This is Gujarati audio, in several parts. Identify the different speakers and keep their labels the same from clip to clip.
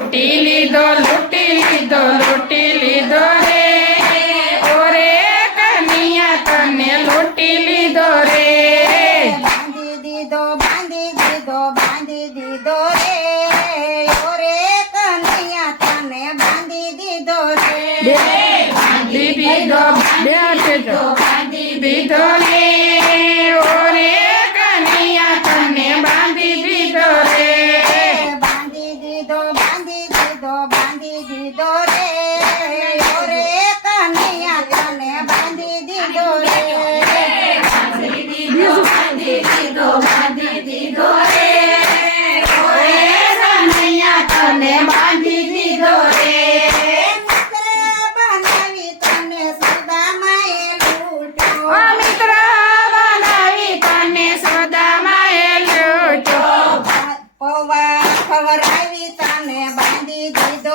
Speaker 1: લૂટી લીધો લૂટી લીધો લૂટી લીધો રે ઓરે કનિયા તને લૂટી લીધો રે
Speaker 2: બાંધી દીધો બાંધી દીધો બાંધી દીધો રે ઓરે કનિયા તને બાંધી દીધો રે
Speaker 1: બાંધી દીધો બાંધી દીધો બાંધી દીધો રે બાંધી દીધો
Speaker 2: બાંધી દીધો રે રે.
Speaker 1: બાંધી દીધો રે. બાંધી દીધો
Speaker 2: 一
Speaker 1: 百多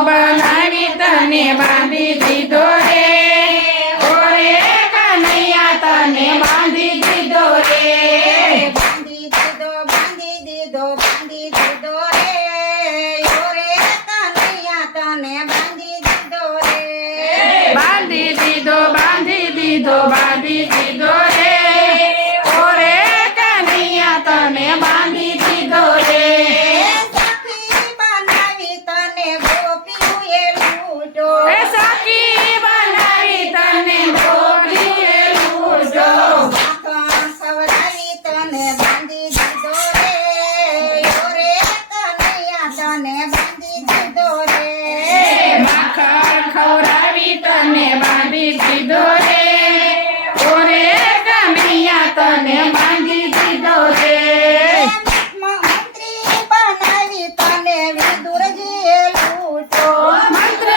Speaker 1: બનાવી
Speaker 2: દીધો બાંધી દીધો રે.
Speaker 1: બાંધી દીધો
Speaker 2: બાંધી દીધો બાંધી દીધો
Speaker 1: બાંધી દીધો તને બાંધી દીધો રે.
Speaker 2: બાંધી દીધો બાંધી દીધો
Speaker 1: બાંધી દીધો. તને બાંધી દીધો રે
Speaker 2: ઓરે કમૈયા તને બાંધી દીધો રે મંત્રી બનાવી તને વિદુરજીએ લૂટો.
Speaker 1: મંત્ર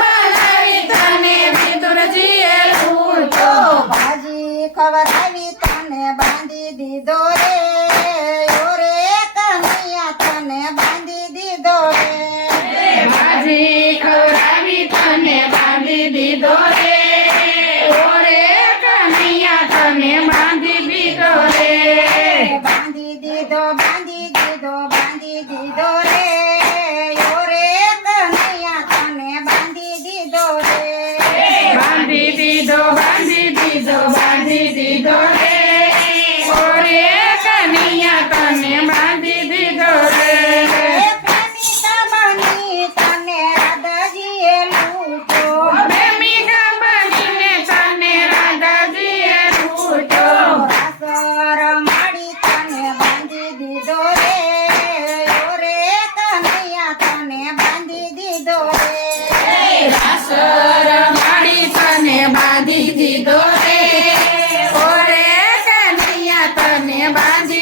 Speaker 1: બનાવી તને વિદુરજીએ લૂટો.
Speaker 2: ભાજી ખવડાવી તને બાંધી દીધો રે.
Speaker 3: doce. lembra
Speaker 2: de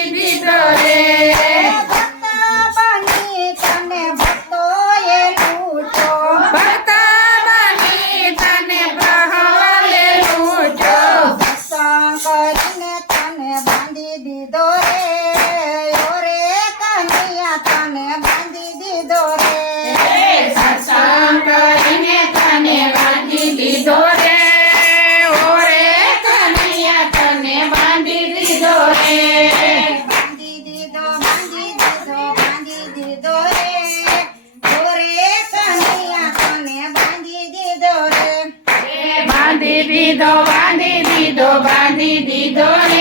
Speaker 2: દીધો બાંધી દીધો બાંધી દીધો રે.